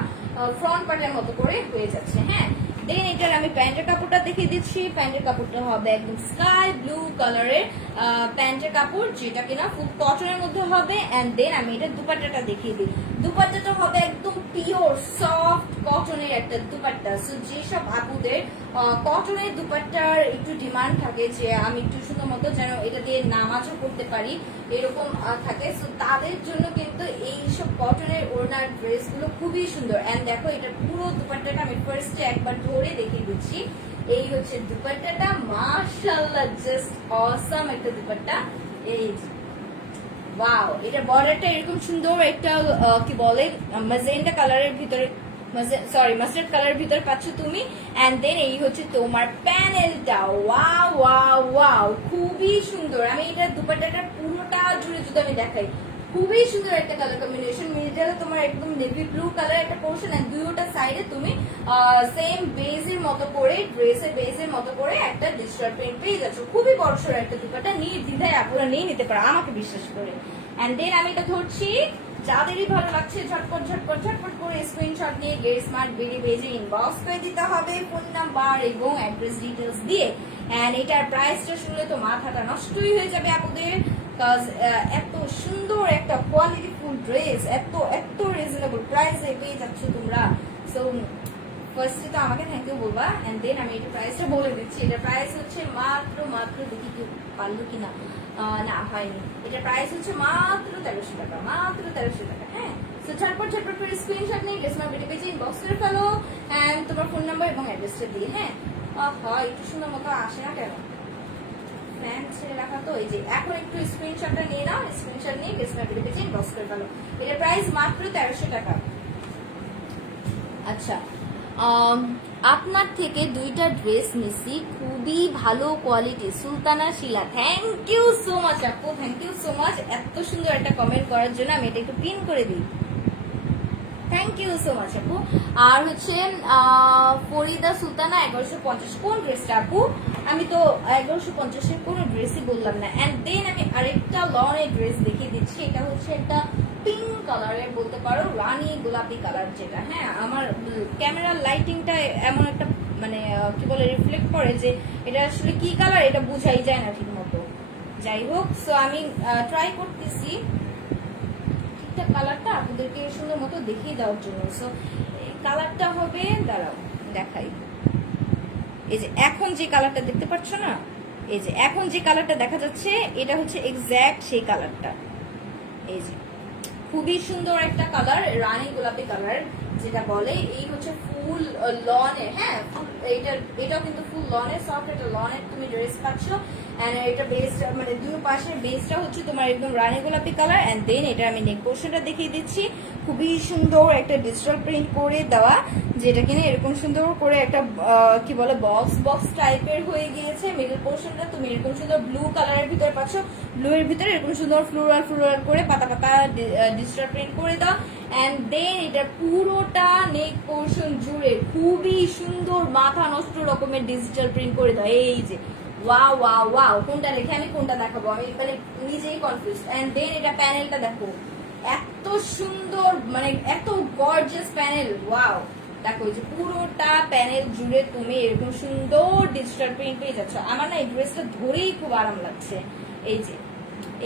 ফ্রন্ট পার্টের মতো করে হয়ে যাচ্ছে। হ্যাঁ, দেন এটার আমি প্যান্টের কাপড়টা দেখিয়ে দিচ্ছি। প্যান্টের কাপড়টা হবে একদম স্কাই ব্লু কালারের প্যান্টের কাপড়, যেটা কিনা ফুল কটনের মধ্যে হবে। এন্ড দেন আমি এটা দুপাট্টাটা দেখিয়ে দিই। দুপাট্টাটা হবে একদম পিওর সফট কটনের একটা দুপাট্টা। সো যেসব আপুদের কটনের দুপাট্টার একটু ডিমান্ড থাকে, যে আমি একটু সুন্দর মতো যেন এটা দিয়ে নামাজও করতে পারি এরকম থাকে, সো তাদের জন্য কিন্তু এইসব কটনের ওড়নার ড্রেস গুলো খুবই সুন্দর। এন্ড দেখো এটা পুরো দুপাট্টাটা আমি ফার্স্টে একবার ধরে দেখিয়ে দিচ্ছি। এই হচ্ছে দুপাট্টাটা, মাশাআল্লাহ, জাস্ট অসাম একটা দুপাট্টা। এই ওয়াও, এটা বর্ডারটা এরকম সুন্দর একটা কি বলে ম্যাজেন্টা কালারের ভিতরে, মাস্টার্ড কালারের ভিতরে পাচ্ছ তুমি। এন্ড দেন এই হচ্ছে তোমার প্যানেলটা। ওয়াও ওয়াও ওয়াও, খুবই সুন্দর। আমি এটা দুপাট্টাটা পুরোটা জুড়ে যদি আমি দেখাই, খুবই সুন্দর একটা কালার কম্বিনেশন। মিডলে তোমার একদম নেভি ব্লু কালার একটা পোর্শন, এন্ড দুটোটা সাইডে তুমি সেম বেজের মতো করে, ড্রেসের বেজের মতো করে একটা ডিজিটাল প্রিন্ট পেয়ে যাচ্ছ। খুবই বড়সড় একটা দুপাট্টা, নির্দ্বিধায় আপুরা নিয়ে নিতে পারো, আমাকে বিশ্বাস করে। এন্ড দেন আমি এটা ধরছি, যাদেরই ভালো লাগছে ঝটপট করে স্ক্রিনশট নিয়ে গেট স্মার্ট বিডি পেজে ইনবক্স করে দিতে হবে ফোন নাম্বার এবং অ্যাড্রেস ডিটেলস দিয়ে। এন্ড এটার প্রাইসটা শুনলে তো মাথাটা নষ্টই হয়ে যাবে আপুদের, বিকজ এত সুন্দর একটা কোয়ালিটি ফুল ড্রেস এত রিজনেবল প্রাইসে পেয়ে যাচ্ছ তোমরা। সো ফার্স্টে তো আমাকে থ্যাংক ইউ বলবা। এন্ড দেন আমি এটা প্রাইসটা বলে দিচ্ছি। এটা প্রাইস হচ্ছে মাত্র দেখি কি পারলো কিনা, না হয়নি। এটা প্রাইস হচ্ছে মাত্র 1300 টাকা, মাত্র 1300 টাকা। হ্যাঁ, সো ঝটপট করে স্ক্রিনশট নিয়ে গেসমার ভিডিও পেজে ইনবক্স করে ফেলো এন্ড তোমার ফোন নাম্বার এবং অ্যাড্রেসটা দিয়ে। হ্যাঁ, হয় একটু সুন্দর মতো আসে না কেন, ফ্যান ছেড়ে রাখা তো। এই যে এখন একটু স্ক্রিনশটটা নিয়ে নাও, স্ক্রিনশট নিয়ে গেসমার ভিডিও পেজে ইনবক্স করে ফেলো। এটা প্রাইস মাত্র 1300 টাকা। আচ্ছা, আপনার থেকে দুইটা ড্রেস নিছি, খুবই ভালো quality, Sultana Shila. Thank you so much আপু, থ্যাংক ইউ সো মাচ এত সুন্দর একটা কমেন্ট করার জন্য। আমি এটা একটু পিন করে দিই। থ্যাংক ইউ সো মাচ আপু। আর হচ্ছে ফরিদা সুলতানা 1150। কোন ড্রেসটা আপু? আমি তো 1150-এর কোনো ড্রেসই বললাম না। অ্যান্ড দেন আমি আরেকটা লনের ড্রেস দেখিয়ে দিচ্ছি। এটা হচ্ছে একটা পিঙ্ক কালারের, বলতে পারো রানী গোলাপি কালার, যেটা হ্যাঁ আমার ক্যামেরার লাইটিংটা এমন একটা মানে কি বলে রিফ্লেক্ট করে যে এটা আসলে কি কালার এটা বোঝাই যায় না ঠিক মতো। যাই হোক, সো আমি ট্রাই করতেছি ঠিকঠাক কালারটা আপনাদেরকে সুন্দর মতো দেখিয়ে দেওয়ার জন্য। সো কালারটা হবে, দাঁড়াও দেখাই। এই যে এখন যে কালারটা দেখতে পাচ্ছ না, এই যে এখন যে কালারটা দেখা যাচ্ছে, এটা হচ্ছে এক্স্যাক্ট সেই কালারটা। এই যে খুবই সুন্দর একটা কালার, রানী গোলাপি কালার যেটা বলে। এই হচ্ছে ফুল লনের, হ্যাঁ এটাও কিন্তু ফুল লনের, সফট একটা লনের তুমি ড্রেস পাচ্ছ। এন্ড এটা বেস মানে দুই পাশের বেসটা হচ্ছে তোমার একদম রানী গোলাপি কালার। এন্ড দেন এটা আমি নেক পোর্শনটা দেখিয়ে দিচ্ছি, খুবই সুন্দর একটা ডিজিটাল প্রিন্ট করে দেওয়া, যেটা কিনা এরকম সুন্দর করে একটা কি বলে বক্স বক্স টাইপের হয়ে গিয়েছে। মিডল পোর্শনটা তুমি এরকম সুন্দর ব্লু কালারের ভিতরে পাচ্ছ, ব্লু এর ভিতরে এরকম সুন্দর ফ্লোরাল ফ্লোরাল করে পাতা পাতা ডিজিটাল প্রিন্ট করে দাও। এন্ড দেন এটা পুরোটা নেক পোর্শন জুড়ে খুবই সুন্দর মাথা নষ্ট রকমের ডিজিটাল প্রিন্ট করে দাও। এই যে ওয়াও ওয়াও ওয়াও, কোনটা লিখে আমি কোনটা দেখাবো, আমি মানে নিজেই কনফিউজ। এন্ড দেন এটা প্যানেলটা দেখো, এত সুন্দর মানে এত গর্জিয়াস প্যানেল, ওয়াও। দেখো এই যে পুরোটা প্যানেল জুড়ে তুমি এরকম সুন্দর ডিজিটাল প্রিন্ট পেয়ে যাচ্ছ। আমার না এই ড্রেসটা ধরেই খুব আরাম লাগছে। এই যে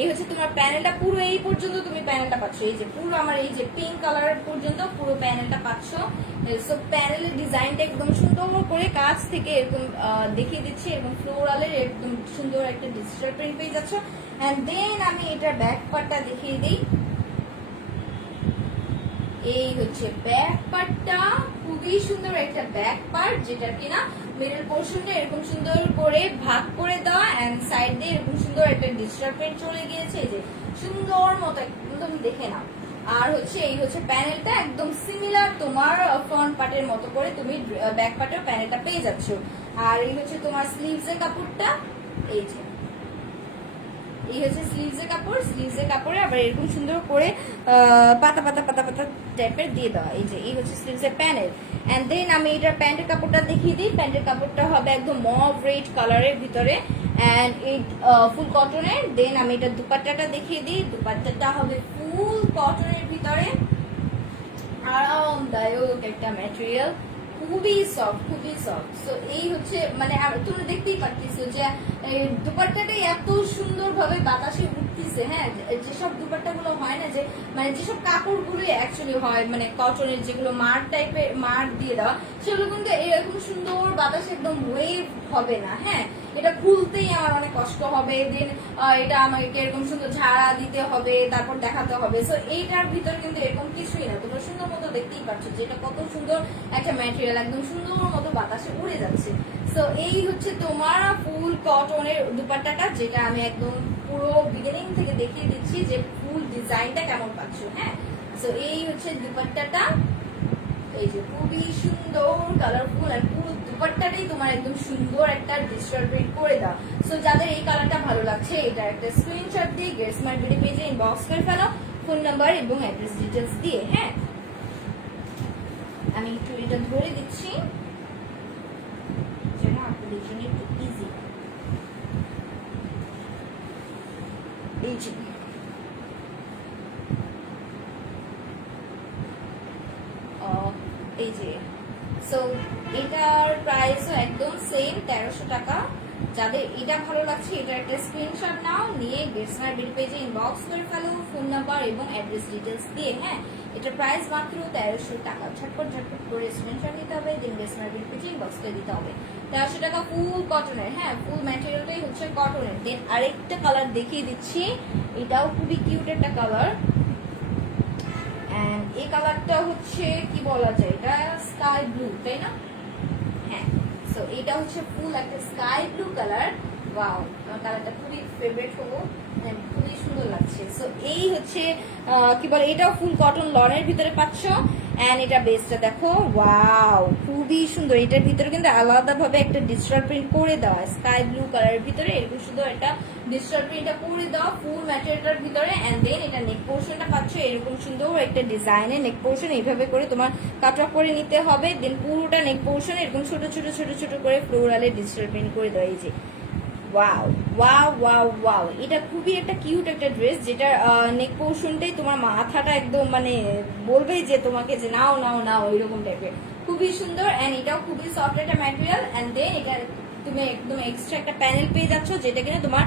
এই হচ্ছে তোমার প্যানেলটা, পুরো এই পর্যন্ত তুমি প্যানেলটা পাচ্ছ। এই যে পুরো আমার এই যে পিঙ্ক কালার পর্যন্ত পুরো প্যানেলটা পাচ্ছ। সো প্যানেলের ডিজাইনটা একদম সুন্দর করে কাছ থেকে এরকম দেখিয়ে দিচ্ছি, এরকম ফ্লোরালের একদম সুন্দর একটা ডিজিটাল প্রিন্ট পেয়ে যাচ্ছ। এন্ড দেন আমি এটার ব্যাক পার্টটা দেখিয়ে দিই। এই হচ্ছে ব্যাক পার্টটা, খুবই সুন্দর একটা ব্যাক পার্ট, যেটা কিনা মিডল পোর্শনটা এরকম সুন্দর করে ভাগ করে দেওয়া। এন্ড সাইড দিয়ে এরকম সুন্দর একটা ডিজিটাল প্রিন্ট চলে গিয়েছে, এই যে সুন্দর মতো একদম দেখে নাও। আর হচ্ছে এই হচ্ছে প্যানেলটা একদম সিমিলার তোমার ফ্রন্ট পার্টের মতো করে তুমি ব্যাক পার্টের প্যানেলটা পেয়ে যাচ্ছ। আর এই হচ্ছে তোমার স্লিভস এর কাপড়টা, এই যে এই হচ্ছে স্লিভস এর কাপড়, স্লিভস এর কাপড়ে আবার এরকম সুন্দর করে পাতা পাতা পাতা পাতা টাইপের দিয়ে দেওয়া। এই যে এই হচ্ছে স্লিভস এর প্যানেল। এন্ড দেন আমি এটার প্যান্টের কাপড়টা দেখিয়ে দিই। প্যান্টের কাপড়টা হবে একদম মভ রেড কালারের ভিতরে, এন্ড এই ফুল কটনের। দেন আমি এটা দুপাট্টাটা দেখিয়ে দিই। দুপাট্টাটা হবে ফুল কটনের ভিতরে, আরামদায়ক একটা ম্যাটেরিয়াল, খুবই সফট খুবই সফট। সো এই হচ্ছে মানে তুমি দেখতেই পাচ্ছিস যে দুপাট্টাটাই এত সুন্দর ভাবে বাতাসে উঠতেছে। হ্যাঁ, যেসব দুপাট্টাগুলো হয় না যে মানে যেসব কাপড়গুলো অ্যাকচুয়ালি হয় মানে কটনের, যেগুলো মার টাইপের মার দিয়ে দেওয়া, সেগুলো কিন্তু এরকম সুন্দর বাতাসে একদম ওয়েভ হবে না। হ্যাঁ, এটা খুলতেই আমার অনেক কষ্ট হবে, দেন এটা আমাকে এরকম সুন্দর ঝাড়া দিতে হবে, তারপর দেখাতে হবে। সো এইটার ভিতরে কিন্তু এরকম কিছুই না, তোমরা সুন্দর মতো দেখতেই পাচ্ছ যে এটা কত সুন্দর একটা ম্যাটেরিয়াল, একদম সুন্দর মতো বাতাসে উড়ে যাচ্ছে। সো এই হচ্ছে তোমার ফুল কটনের দুপাট্টাটা, যেটা আমি একদম পুরো বিগিনিং থেকে দেখিয়ে দিচ্ছি যে ফুল ডিজাইনটা কেমন পাচ্ছ। হ্যাঁ, সো এই হচ্ছে দুপাট্টাটা, এই যে খুবই সুন্দর কালারফুল, আর পুরো দুপাট্টাটাই তোমার একদম সুন্দর একটা ডিজিটাল প্রিন্ট করে দাও। সো যাদের এই কালারটা ভালো লাগছে, এটা একটা স্ক্রিনশট দিয়ে গেট স্মার্ট বিডি পেজে ইনবক্স করে ফেলো ফোন নাম্বার এবং অ্যাড্রেস ডিটেলস দিয়ে। হ্যাঁ, আমি একটু এটা ধরে দিচ্ছি যেন আপনাদের জন্য একটু ইজি। এই যে এই যে সো এটার প্রাইসও একদম সেম 1300 টাকা। যাদের এটা ভালো লাগছে, এটা একটা স্ক্রিনশট নাও, নিয়ে গেট স্মার্ট বিডি পেজে ইনবক্স করে ফেলো ফোন নাম্বার এবং অ্যাড্রেস ডিটেলস দিয়ে। হ্যাঁ, এটার প্রাইস মাত্র 1300 টাকা। ঝটপট ঝটপট করে স্ক্রিনশট নিতে হবে, দেন গেট স্মার্ট বিডি পেজে ইনবক্স করে দিতে হবে। 1300 টাকা ফুল কটনের। হ্যাঁ, ফুল ম্যাটেরিয়ালটাই হচ্ছে কটনের। দেন আরেকটা কালার দেখিয়ে দিচ্ছি, এটাও খুবই কিউট একটা কালার। এন্ড এই কালারটা হচ্ছে কি বলা যায়, এটা স্কাই ব্লু, তাই না? হ্যাঁ, সো এটা হচ্ছে ফুল একটা স্কাই ব্লু কালার। ওয়াও, আমার কালারটা খুবই ফেভারিট হলো, খুবই সুন্দর লাগছে। সো এই হচ্ছে কি বলে, এটাও ফুল কটন লনের ভিতরে পাচ্ছ। অ্যান্ড এটা বেসটা দেখো, ওয়াও খুবই সুন্দর। এটার ভিতরে কিন্তু আলাদাভাবে একটা ডিজিটাল প্রিন্ট করে দেওয়া, স্কাই ব্লু কালারের ভিতরে এরকম সুন্দর একটা ডিজিটাল প্রিন্টটা করে দেওয়া ফুল ম্যাটেরিয়ালটার ভিতরে। অ্যান্ড দেন এটা নেক পোর্শনটা পাচ্ছ এরকম সুন্দর একটা ডিজাইনের নেক পোর্শন, এইভাবে করে তোমার কাট অফ করে নিতে হবে। দেন পুরোটা নেক পোর্শন এরকম ছোট ছোট ছোট ছোট করে ফ্লোরালে ডিজিটাল প্রিন্ট করে দেওয়া। এই যে ওয়াও ওয়াও ওয়াও ওয়াও, এটা খুবই একটা কিউট একটা ড্রেস, যেটা নেক পোর্শনটাই তোমার মাথাটা একদম মানে বলবেই যে তোমাকে যে নাও নাও নাও এরকম টাইপের, খুবই সুন্দর। অ্যান্ড এটাও খুবই সফট একটা ম্যাটেরিয়াল। অ্যান্ড দেন এটা তুমি একদম এক্সট্রা একটা প্যানেল পেয়ে যাচ্ছ, যেটা কিনা তোমার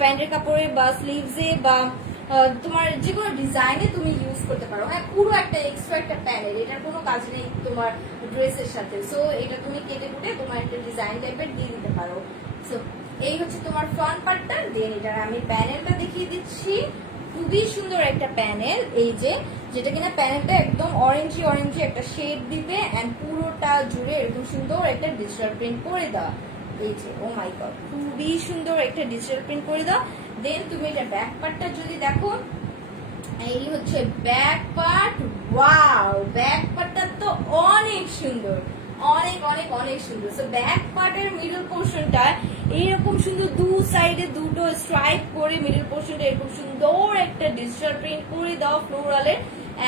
প্যান্টের কাপড়ে বা স্লিভসে বা তোমার যে কোনো ডিজাইনে তুমি ইউজ করতে পারো। হ্যাঁ, পুরো একটা এক্সট্রা একটা প্যানেল, এটার কোনো কাজ নেই তোমার ড্রেসের সাথে। সো এটা তুমি কেটে কুটে তোমার একটা ডিজাইন টাইপের দিয়ে দিতে পারো। সো এই হচ্ছে তোমার ফ্রন্ট পার্টটা। দেন এটার আমি প্যানেলটা দেখিয়ে দিচ্ছি, খুবই সুন্দর একটা প্যানেল। এই যে যেটা কিনা প্যানেলটা একদম অরেঞ্জি অরেঞ্জি একটা শেড দিবে, এন্ড পুরোটা জুড়ে এরকম সুন্দর একটা ডিজিটাল প্রিন্ট করে দাও। এই যে ও মাই গড, খুবই সুন্দর একটা ডিজিটাল প্রিন্ট করে দাও। দেন তুমি এটা ব্যাক পার্টটা যদি দেখো, এই হচ্ছে ব্যাক পার্ট। ওয়াও, ব্যাক পার্টটা তো অনেক সুন্দর, অনেক অনেক অনেক সুন্দর। সো ব্যাক পার্টের মিডল পোর্শনটা এইরকম সুন্দর, দু সাইডে দুটো স্ট্রাইপ করে মিডল পোর্শনটা এরকম সুন্দর একটা ডিজিটাল প্রিন্ট করে দাও ফ্লোরালের।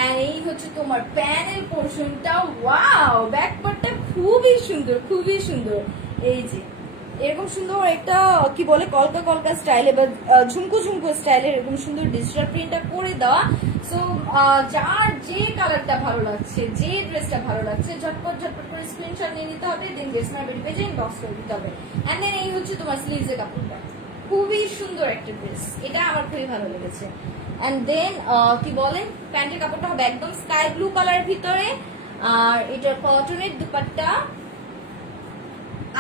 এন্ড এই হচ্ছে তোমার প্যানেল পোর্শনটা। ওয়াও, ব্যাক পার্টটা খুবই সুন্দর, খুবই সুন্দর। এই যে এরকম সুন্দর একটা কি বলে কলকা কলকা স্টাইলে বা ঝুমকো ঝুমকো স্টাইলে এরকম সুন্দর ডিজিটাল প্রিন্টটা করে দেওয়া। সো যার যে কালারটা ভালো লাগছে, যে ড্রেসটা ভালো লাগছে, ঝটপট ঝটপট করে স্ক্রিনশট নিয়ে নিতে হবে। দেন ড্রেস মার্কেট পেজে ইনবক্স করে দিতে হবে। এন্ড দেন এই হচ্ছে তোমার স্লিভস এর কাপড়টা, খুবই সুন্দর একটা ড্রেস, এটা আমার খুবই ভালো লেগেছে। এন্ড দেন কি বলেন, প্যান্টের কাপড়টা হবে একদম স্কাই ব্লু কালারের ভিতরে, আর এটা কটনের দুপাট্টা।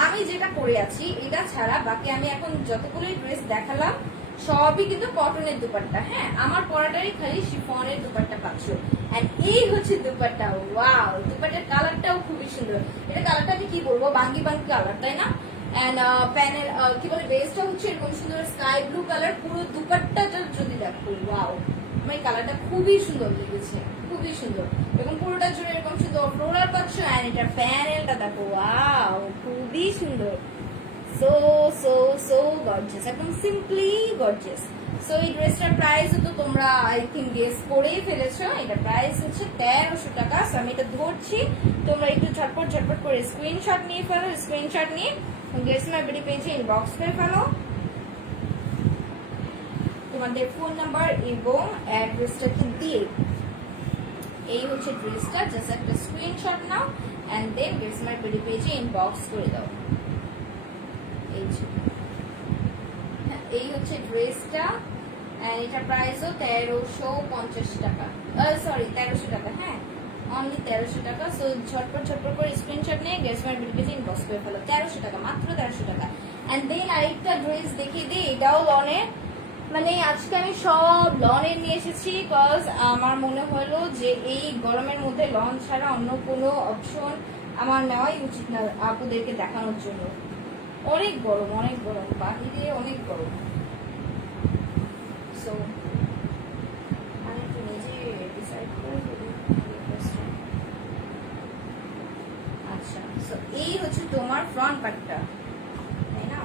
আমি যেটা পরে আছি এটা ছাড়া বাকি আমি এখন যতগুলো ড্রেস দেখালাম সবই কিন্তু কটনের দুপাট্টা। হ্যাঁ, আমার পরাটারই খালি শিফনের দুপাট্টা পাচ্ছ। এন্ড এই হচ্ছে দুপাট্টা। ওয়াও, দুপাট্টার কালারটাও খুবই সুন্দর। এটা কালারটা আমি কি বলবো, বাঙ্গি বাঙ্গি কালার, তাই না? এন্ড প্যানেল কি বলে বেসটা হচ্ছে এরকম সুন্দর স্কাই ব্লু কালার। পুরো দুপাট্টাটা যদি দেখো, ওয়াও, আমার এই কালারটা খুবই সুন্দর লেগেছে, খুবই সুন্দর। এবং পুরোটা জুড়ে এরকম সুন্দর ফ্লোরাল পাচ্ছ। এন্ড এটা প্যানেলটা দেখো, ওয়াও, খুবই সুন্দর। সো সো সো গর্জিয়াস, একদম সিম্পলি গর্জিয়াস। সো এই ড্রেসটার প্রাইস তো তোমরা আই থিঙ্ক গেস করেই ফেলেছো। এটা প্রাইস হচ্ছে 1300 টাকা। সো আমি এটা ধরছি, তোমরা একটু ঝটপট ঝটপট করে স্ক্রিনশট নিয়ে ফেলো। স্ক্রিনশট নিয়ে ড্রেস মার্কেট পেজে ইনবক্স করে ফেলো তোমাদের ফোন নাম্বার এবং অ্যাড্রেসটাকে দিয়ে। এই হচ্ছে ড্রেসটা, জাস্ট একটা স্ক্রিনশট নাও এন্ড দেন ড্রেস মার্কেট পেজে ইনবক্স করে দাও। এই হচ্ছে ড্রেসটা, এন্ড এটা প্রাইসও 1350 টাকা, সরি 1300 টাকা। হ্যাঁ, অনলি 1300 টাকা। সো ঝটপট ঝটপট করে স্ক্রিনশট নিয়ে ড্রেস মার্কেট পেজে ইনবক্স করে ফেলো। 1300 টাকা, মাত্র 1300 টাকা। এন্ড দেন আরেকটা ড্রেস দেখিয়ে দিই, এটাও লনের। মানে আজকে আমি সব লনের নিয়ে এসেছি, বিকজ আমার মনে হলো যে এই গরমের মধ্যে লন ছাড়া অন্য কোনো অপশন আমার নেওয়াই উচিত না আপুদেরকে দেখানোর জন্য। অনেক গরম, অনেক গরম, বাহিরে অনেক গরম। সো আমি একটু নিজে ডিসাইড করে ফেলি। আচ্ছা, সো এই হচ্ছে তোমার ফ্রন্ট পার্টটা, তাই না?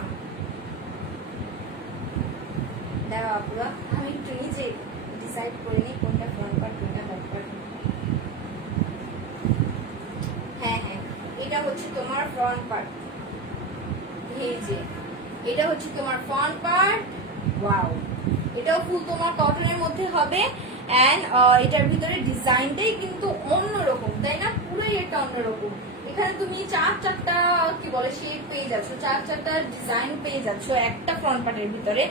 দাঁড়াও আপুরা, আমি একটু নিজে ডিসাইড করে নিই কোনটা ফ্রন্ট পার্ট কোনটা ব্যাক পার্ট। হ্যাঁ হ্যাঁ, এটা হচ্ছে তোমার ফ্রন্ট পার্ট। এই যে এটা হচ্ছে তোমার ফ্রন্ট পার্ট। ওয়াও, এটাও ফুল তোমার কটনের মধ্যে হবে। এন্ড এটার ভিতরে ডিজাইনটাই কিন্তু অন্যরকম, তাই না? পুরোই এটা অন্যরকম। এখানে তুমি চারটা কি বলে শেড পেয়ে যাচ্ছ, চারটা ডিজাইন পেয়ে যাচ্ছ একটা ফ্রন্ট পার্টের ভিতরে,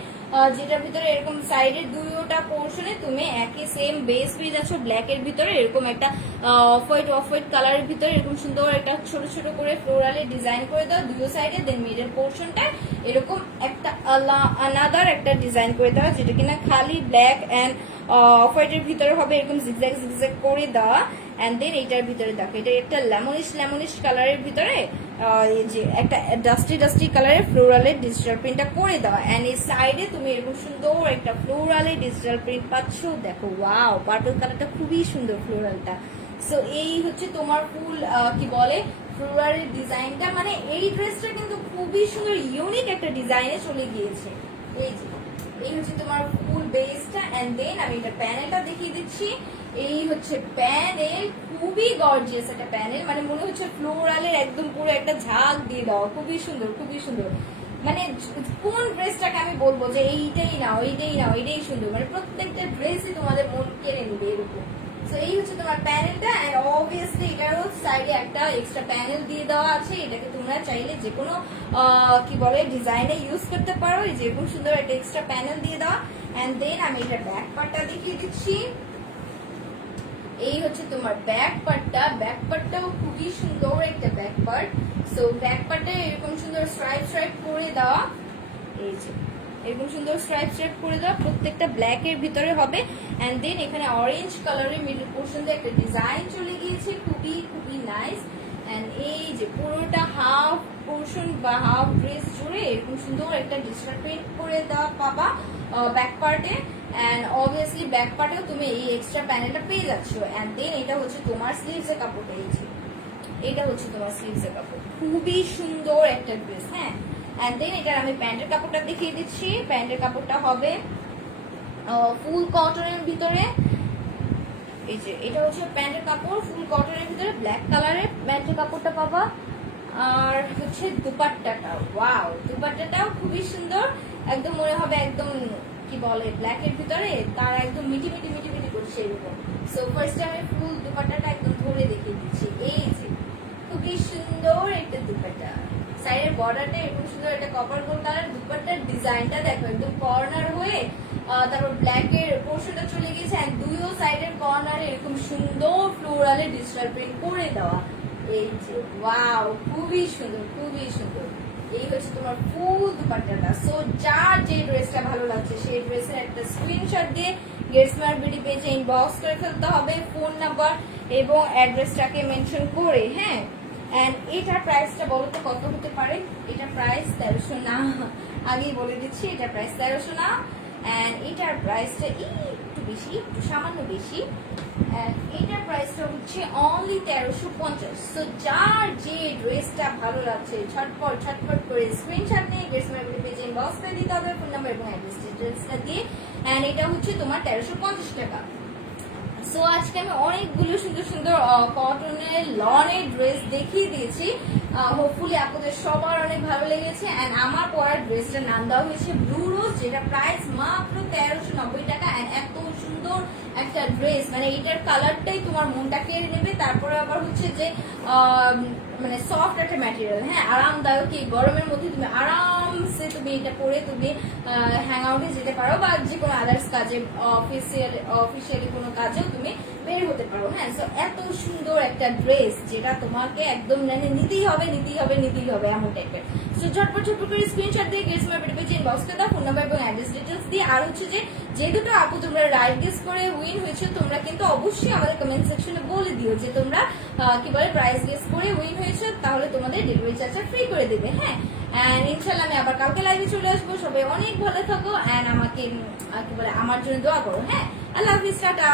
যেটার ভিতরে এরকম সাইডের দুইটা পোর্শনে তুমি একই সেম বেস পেয়ে যাচ্ছ ব্ল্যাক এর ভিতরে, এরকম একটা অফ হোয়াইট কালারের ভিতরে এরকম সুন্দর একটা ছোট ছোট করে ফ্লোরালে ডিজাইন করে দাও দুই সাইডে। দেন মিডল পোর্শনটা এরকম একটা আলাদা একটা ডিজাইন করে দেওয়া, যেটা কিনা খালি ব্ল্যাক এন্ড অফ হোয়াইটের ভিতরে হবে, এরকম জিগজ্যাগ জিগজ্যাগ করে দেওয়া। এন্ড দেন এইটার ভিতরে দেখো, এটা একটা লেমনিশ কালারের ভিতরে এই যে একটা ডাস্টি কালারের ফ্লোরালের ডিজিটাল প্রিন্টটা করে দেওয়া। এন্ড এই সাইডে তুমি এরকম সুন্দর একটা ফ্লোরালের ডিজিটাল প্রিন্ট পাচ্ছ। দেখো, ওয়াও, পার্পল কালারটা খুবই সুন্দর ফ্লোরালটা। সো এই হচ্ছে তোমার ফুল কি বলে ফ্লোরালের ডিজাইনটা, মানে এই ড্রেসটা কিন্তু খুবই সুন্দর ইউনিক একটা ডিজাইনে চলে গিয়েছে। এই যে এই হচ্ছে তোমার ফুল বেসটা, এন্ড দেন আমি এটা প্যানেলটা দেখিয়ে দিচ্ছি। এই হচ্ছে প্যানেল, খুবই গর্জিয়াস একটা প্যানেল, মানে মনে হচ্ছে ফ্লোরালের একদম পুরো একটা ঝাঁক দিয়ে দাও, খুবই সুন্দর খুবই সুন্দর। মানে কোন ড্রেসটাকে আমি বলবো যে এইটাই নাও এইটাই নাও এইটাই সুন্দর, মানে প্রত্যেকটা ড্রেসই তোমাদের মন কেড়ে নেবে এরকম। সো এই হচ্ছে তোমার প্যানেলটা, এন্ড অবভিয়াসলি এটারও সাইডে একটা এক্সট্রা প্যানেল দিয়ে দেওয়া আছে। এটাকে তোমরা চাইলে যে কোনো কি বলে ডিজাইনে ইউজ করতে পারো, এই যেরকম সুন্দর একটা এক্সট্রা প্যানেল দিয়ে দেওয়া। এন্ড দেন আমি এটা ব্যাক পার্টটা দেখিয়ে দিচ্ছি। এই হচ্ছে তোমার ব্যাক পার্টটা, ব্যাক পার্টটাও খুবই সুন্দর একটা ব্যাক পার্ট। সো ব্যাক পার্টে এরকম সুন্দর স্ট্রাইপ স্ট্রাইপ করে দেওয়া, এই যে এরকম সুন্দর স্ট্রাইপ স্ট্রাইপ করে দেওয়া, প্রত্যেকটা ব্ল্যাক এর ভিতরে হবে। এন্ড দেন এখানে অরেঞ্জ কালারের মিডল পোর্শন দিয়ে একটা ডিজাইন চলে গিয়েছে, খুবই খুবই নাইস। এন্ড এই যে পুরোটা হাফ পোর্শন বা হাফ ড্রেস জুড়ে এরকম সুন্দর একটা ডিজিটাল প্রিন্ট করে দেওয়া পাবা ব্যাক পার্টে। এন্ড অবভিয়াসলি ব্যাক পার্টেও তুমি এই এক্সট্রা প্যানেলটা পেয়ে যাচ্ছ। এন্ড দেন এটা হচ্ছে তোমার স্লিভসের কাপড়টা, এই যে এটা হচ্ছে তোমার স্লিভসের কাপড়, খুবই সুন্দর একটা ড্রেস। হ্যাঁ, এন্ড দেন এটার আমি প্যান্টের কাপড়টা দেখিয়ে দিচ্ছি। প্যান্টের কাপড়টা হবে ফুল কটনের ভিতরে, এই যে এটা হচ্ছে প্যান্টের কাপড় ফুল কটনের ভিতরে, ব্ল্যাক কালারের প্যান্টের কাপড়টা পাবা। আর হচ্ছে দুপাট্টাটা, ওয়াও, দুপাট্টাটাও খুবই সুন্দর, একদম মনে হবে একদম কি বলে ব্ল্যাক এর ভিতরে তার একদম মিটি মিটি মিটি মিটি করছে এরকম। সো ফার্স্টে আমি ফুল দুপাট্টাটা একদম ধরে দেখিয়ে দিচ্ছি। এই যে খুবই সুন্দর একটা দুপাট্টা, সাইডের বর্ডারটা এরকম সুন্দর একটা কপার গোল্ড কালার, দুপাট্টার ডিজাইনটা দেখো একদম কর্নার হয়ে তারপর ব্ল্যাক এর পোর্শনটা চলে গেছে, এন্ড দুইও সাইডের কর্নারে এরকম সুন্দর ফ্লোরালের ডিজিটাল প্রিন্ট করে দেওয়া। এই যে ওয়াও, খুবই সুন্দর খুবই সুন্দর। এই হচ্ছে তোমার ফুল দুপাট্টাটা। সো যার যে ড্রেসটা ভালো লাগছে সেই ড্রেসের একটা স্ক্রিনশট দিয়ে গেটসমার্ট বিডি পেজে ইনবক্স করে ফেলতে হবে, ফোন নাম্বার এবং অ্যাড্রেসটাকে মেনশন করে। হ্যাঁ, এন্ড এটার প্রাইসটা বলো তো কত হতে পারে? এটা প্রাইস 1300 না, আগেই বলে দিচ্ছি এটা প্রাইস 1300 না। এন্ড এটার প্রাইসটা একটু বেশি, একটু সামান্য বেশি। এটার প্রাইসটা হচ্ছে অনলি 1350। সো যার যে ড্রেসটা ভালো লাগছে ছটপট ছটপট করে স্ক্রিনশট নিয়ে গেটসমার্ট বিডি পেজে ইনবক্স করে দিতে হবে, ফোন নাম্বার এবং অ্যাড্রেস ডিটেলসটা দিয়ে। এন্ড এটা হচ্ছে তোমার 1350 টাকা। সো আজকে আমি অনেকগুলো সুন্দর সুন্দর কটনের লনের ড্রেস দেখিয়ে দিয়েছি। হোপফুলি আপনাদের সবার অনেক ভালো লেগেছে। এন্ড আমার পরার ড্রেসটার নাম দেওয়া হয়েছে ব্লু রোজ, যেটা প্রাইস মাত্র 1390 টাকা। এন্ড এত সুন্দর একটা ড্রেস, মানে এইটার কালারটাই তোমার মনটা কেড়ে নেবে। তারপরে আবার হচ্ছে যে মানে সফট একটা ম্যাটেরিয়াল, হ্যাঁ, আরামদায়ক। এই গরমের মধ্যে তুমি আরামসে তুমি এটা পরে তুমি হ্যাং আউটে যেতে পারো, বা যে কোনো আদার্স কাজে অফিসিয়ালি কোনো কাজেও তুমি বের হতে পারো। হ্যাঁ, সো এত সুন্দর একটা ড্রেস যেটা তোমাকে একদম মানে নিতেই হবে নিতেই হবে নিতেই হবে এমন টাইপের। সো ঝটপট ঝটপট করে স্ক্রিনশট দিয়ে গেটসমার্ট বিডি পেজে ইনবক্স করে দাও, ফোন নাম্বার এবং অ্যাড্রেস ডিটেলস দিয়ে। আর হচ্ছে যে দুটো আপু তোমরা রাইট গেস করে উইন হয়েছে, তোমরা কিন্তু অবশ্যই আমাদের কমেন্ট সেকশনে বলে দিও যে তোমরা কি বলে প্রাইস গেস করে উইন হয়েছে, তাহলে তোমাদের ডেলিভারি চার্জটা ফ্রি করে দেবে। হ্যাঁ, এন্ড ইনশাআল্লাহ আমি আবার কালকে লাইভে চলে আসবো। সবাই অনেক ভালো থাকো, এন্ড আমাকে কি বলে আমার জন্য দোয়া করো। হ্যাঁ, আল্লাহ হাফিজ, টাটা।